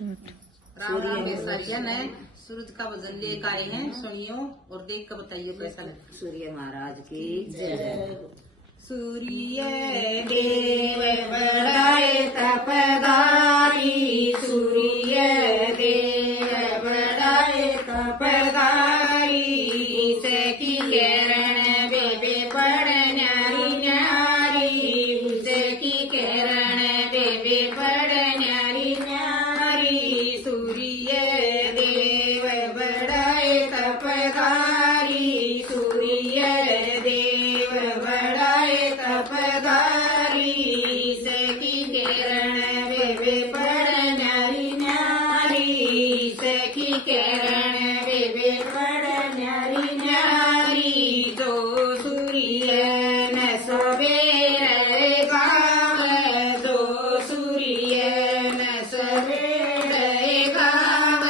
राम राम बेसारिया ने सूरज का भजन लेकर आए हैं, सुनियो और देख कर बताइए कैसा लगता है। सूर्य महाराज की जय। सूर्य देव बड़ाए तपदारी, सूर्य देव बड़ाए तपदारी, उसकी किरण बेबे पड़ न्यारी न्यारी, उसकी किरण बेबे पड़ न्यारी न्यारी। सूर्य देव बड़ाए तपदारी, सूर्य देव बड़ाए तपदारी, सखी किरण बेबे पड़ न्यारी न्यारी, सखी किरण बेबे पड़ न्यारी न्यारी। जो सूर्य न सवेरे गाव, जो सूर्य न सवेरे गाव,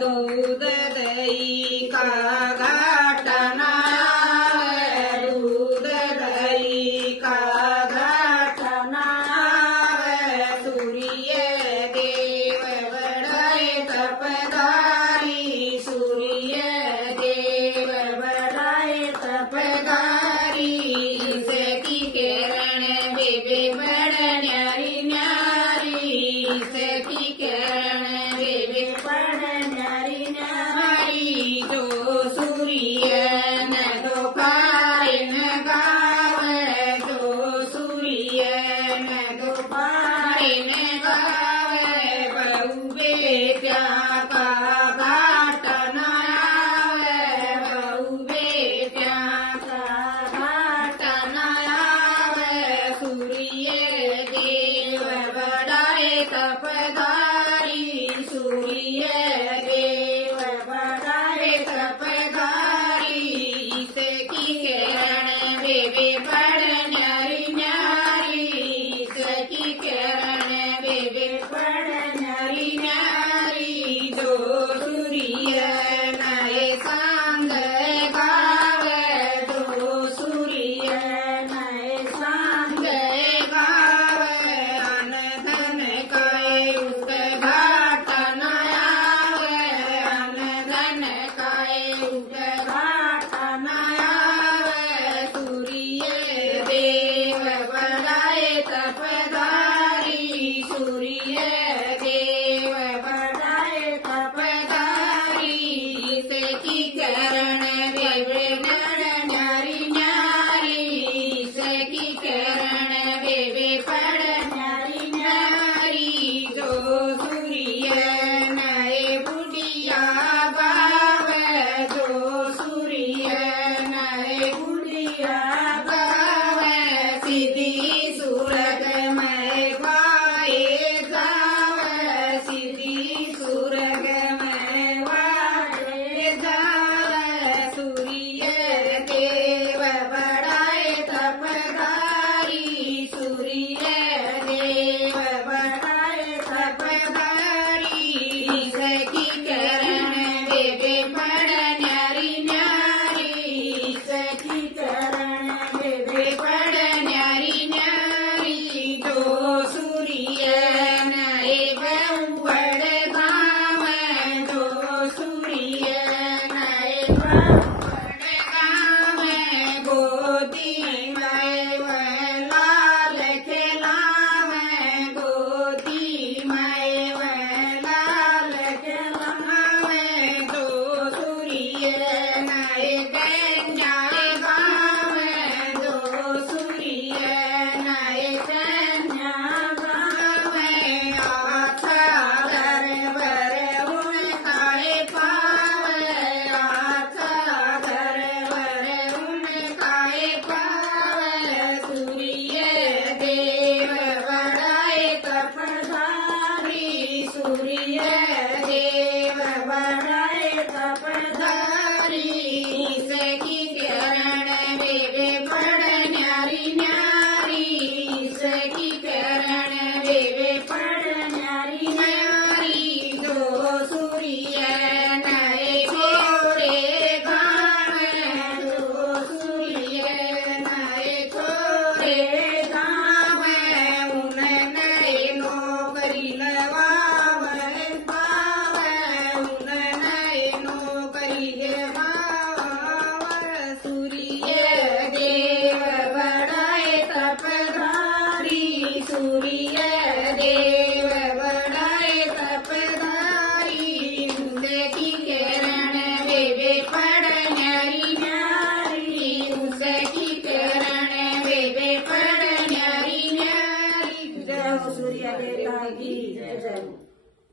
दूध दही का घाटना, दूध दही का घाटना। सूर्य देव बड़ाए तपदारी, सूर्य देव बड़ाए तपदारी, सखी किरण बेबे पड़ न्यारी न्यारी, सखी किरण बेबे पड़ न्यारी न्यारी। जो सूर्य न दोपहर न गावे, जो सूर्य न दोपहर न गावे, बहु बेटा का